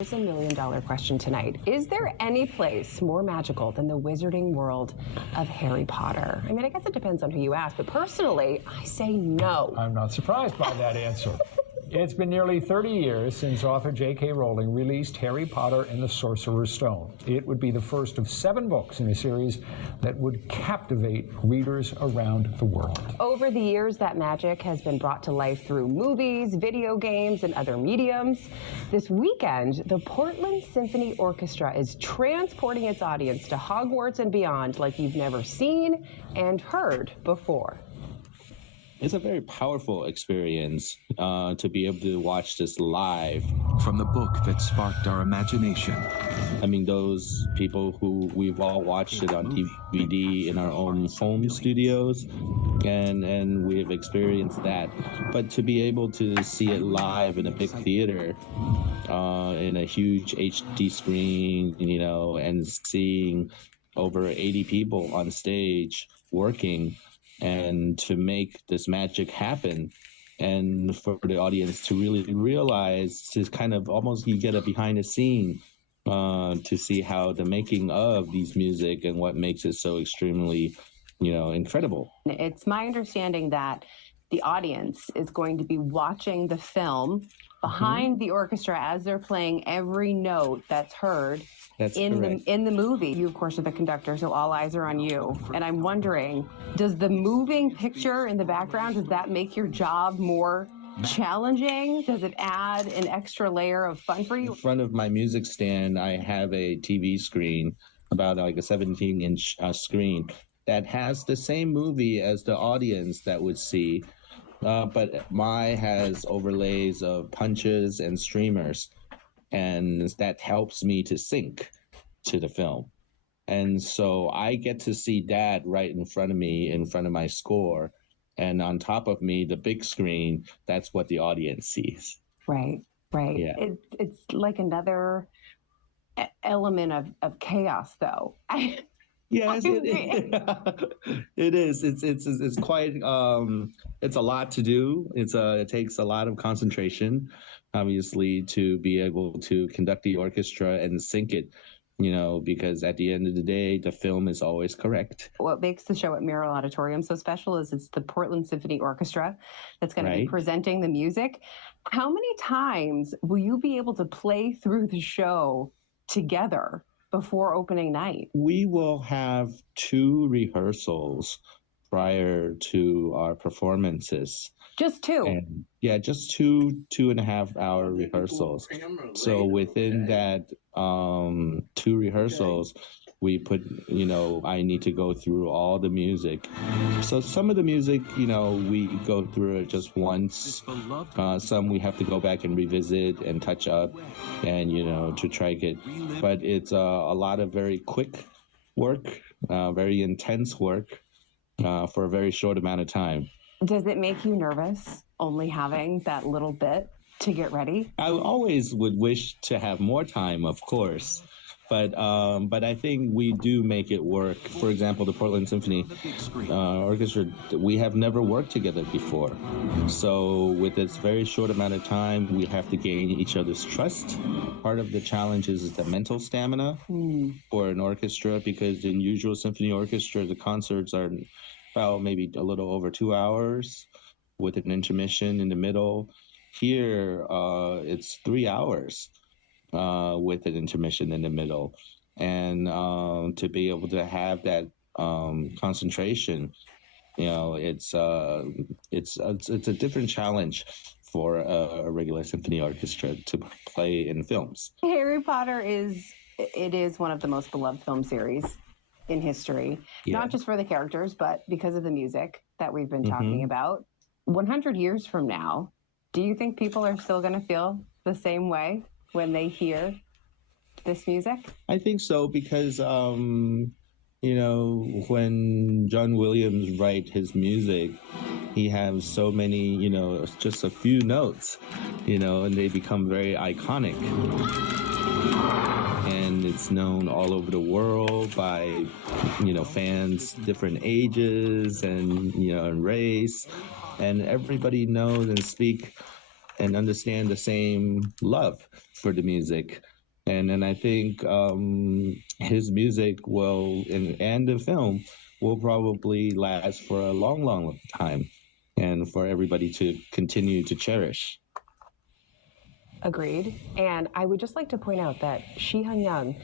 Here's $1 million question tonight. Is there any place more magical than the wizarding world of Harry Potter? I mean, I guess it depends on who you ask, but personally, I say no. I'm not surprised by that answer. It's been nearly 30 years since author J.K. Rowling released Harry Potter and the Sorcerer's Stone. It would be the first of 7 books in a series that would captivate readers around the world. Over the years, that magic has been brought to life through movies, video games, and other mediums. This weekend, the Portland Symphony Orchestra is transporting its audience to Hogwarts and beyond like you've never seen and heard before. It's a very powerful experience to be able to watch this live. From the book that sparked our imagination. I mean, those people who we've all watched it on DVD in our own home studios, and we have experienced that. But to be able to see it live in a big theater, in a huge HD screen, you know, and seeing over 80 people on stage working, and to make this magic happen, and for the audience to really realize, to kind of almost you get a behind the scene to see how the making of these music and what makes it so extremely, you know, incredible. It's my understanding that the audience is going to be watching the film behind the orchestra as they're playing every note that's heard. That's in correct. the movie. You, of course, are the conductor, so all eyes are on you. And I'm wondering, does the moving picture in the background, does that make your job more challenging? Does it add an extra layer of fun for you? In front of my music stand, I have a TV screen, about like a 17-inch screen, that has the same movie as the audience that would see, but mine has overlays of punches and streamers. And that helps me to sync to the film. And so I get to see that right in front of me, in front of my score. And on top of me, the big screen, that's what the audience sees. Right. Yeah. It's like another element of chaos, though. Yes, it is. It's quite. It's a lot to do. It takes a lot of concentration, obviously, to be able to conduct the orchestra and sync it. You know, because at the end of the day, the film is always correct. What makes the show at Merrill Auditorium so special is it's the Portland Symphony Orchestra that's going to be presenting the music. How many times will you be able to play through the show together before opening night? We will have 2 rehearsals prior to our performances. Just 2? And yeah, just 2.5-hour rehearsals. So within that 2 rehearsals, we put, you know, I need to go through all the music. So some of the music, you know, we go through it just once. Some we have to go back and revisit and touch up and, you know, to try get. But it's a lot of very quick work, very intense work for a very short amount of time. Does it make you nervous only having that little bit to get ready? I always would wish to have more time, of course. But I think we do make it work. For example, the Portland Symphony Orchestra, we have never worked together before. So with this very short amount of time, we have to gain each other's trust. Part of the challenge is the mental stamina for an orchestra, because in usual symphony orchestra, the concerts are about maybe a little over 2 hours with an intermission in the middle. Here, it's 3 hours. With an intermission in the middle, and to be able to have that concentration, you know, it's a different challenge for a regular symphony orchestra to play in films. Harry Potter is one of the most beloved film series in history, not just for the characters, but because of the music that we've been talking about. 100 years from now, do you think people are still going to feel the same way when they hear this music? I think so, because, you know, when John Williams write his music, he has so many, you know, just a few notes, you know, and they become very iconic. And it's known all over the world by, you know, fans, different ages and, you know, and race. And everybody knows and speak and understand the same love for the music. And I think his music will, and the film will probably last for a long, long time, and for everybody to continue to cherish. Agreed. And I would just like to point out that Shi Hung Young,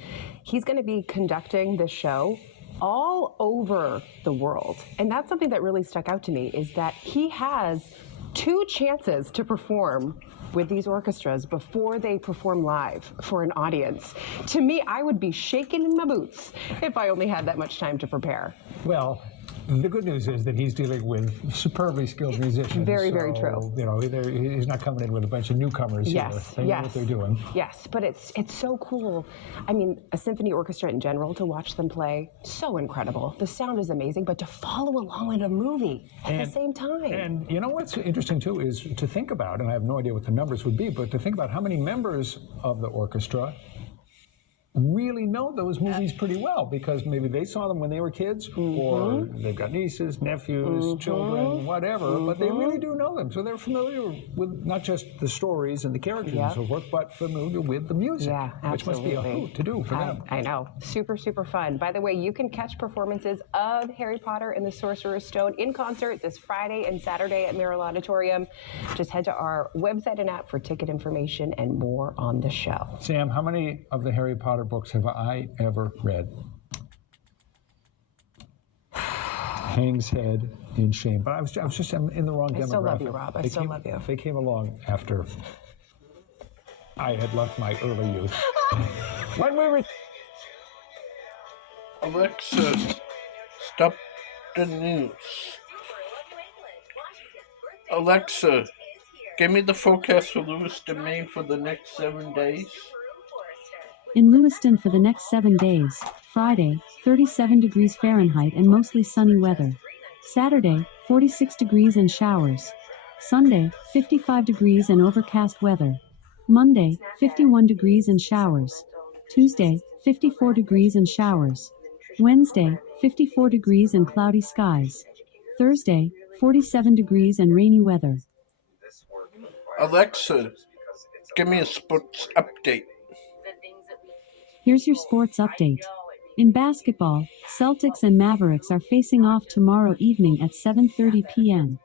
he's going to be conducting the show all over the world. And that's something that really stuck out to me, is that he has 2 chances to perform with these orchestras before they perform live for an audience. To me, I would be shaking in my boots if I only had that much time to prepare. Well, the good news is that he's dealing with superbly skilled musicians. Very, very true. You know, he's not coming in with a bunch of newcomers. Yes, They know what they're doing. Yes, but it's so cool. I mean, a symphony orchestra in general, to watch them play, so incredible. The sound is amazing, but to follow along in a movie at the same time. And you know what's interesting too is to think about, and I have no idea what the numbers would be, but to think about how many members of the orchestra really know those movies pretty well, because maybe they saw them when they were kids, or they've got nieces, nephews, children, whatever, but they really do know them. So they're familiar with not just the stories and the characters and so forth, but familiar with the music, which must be a hoot to do for them. I know. Super, super fun. By the way, you can catch performances of Harry Potter and the Sorcerer's Stone in concert this Friday and Saturday at Merrill Auditorium. Just head to our website and app for ticket information and more on the show. Sam, how many of the Harry Potter books have I ever read? Hangs head in shame. But I was just in the wrong demographic. I still love you, Rob. I still love you. They came along after I had left my early youth. When we were... Alexa, stop the news. Alexa, give me the forecast for Lewiston, Maine for the next 7 days. In Lewiston for the next 7 days, Friday, 37 degrees Fahrenheit and mostly sunny weather. Saturday, 46 degrees and showers. Sunday, 55 degrees and overcast weather. Monday, 51 degrees and showers. Tuesday, 54 degrees and showers. Wednesday, 54 degrees and cloudy skies. Thursday, 47 degrees and rainy weather. Alexa, give me a sports update. Here's your sports update. In basketball, Celtics and Mavericks are facing off tomorrow evening at 7:30 p.m.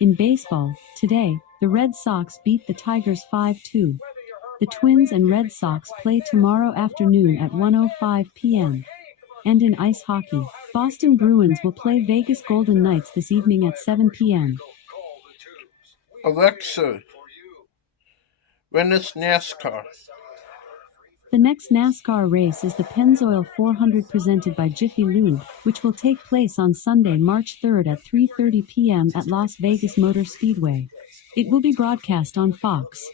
In baseball, today, the Red Sox beat the Tigers 5-2. The Twins and Red Sox play tomorrow afternoon at 1:05 p.m. And in ice hockey, Boston Bruins will play Vegas Golden Knights this evening at 7 p.m. Alexa, when is NASCAR? The next NASCAR race is the Pennzoil 400 presented by Jiffy Lube, which will take place on Sunday, March 3rd at 3:30 p.m. at Las Vegas Motor Speedway. It will be broadcast on Fox.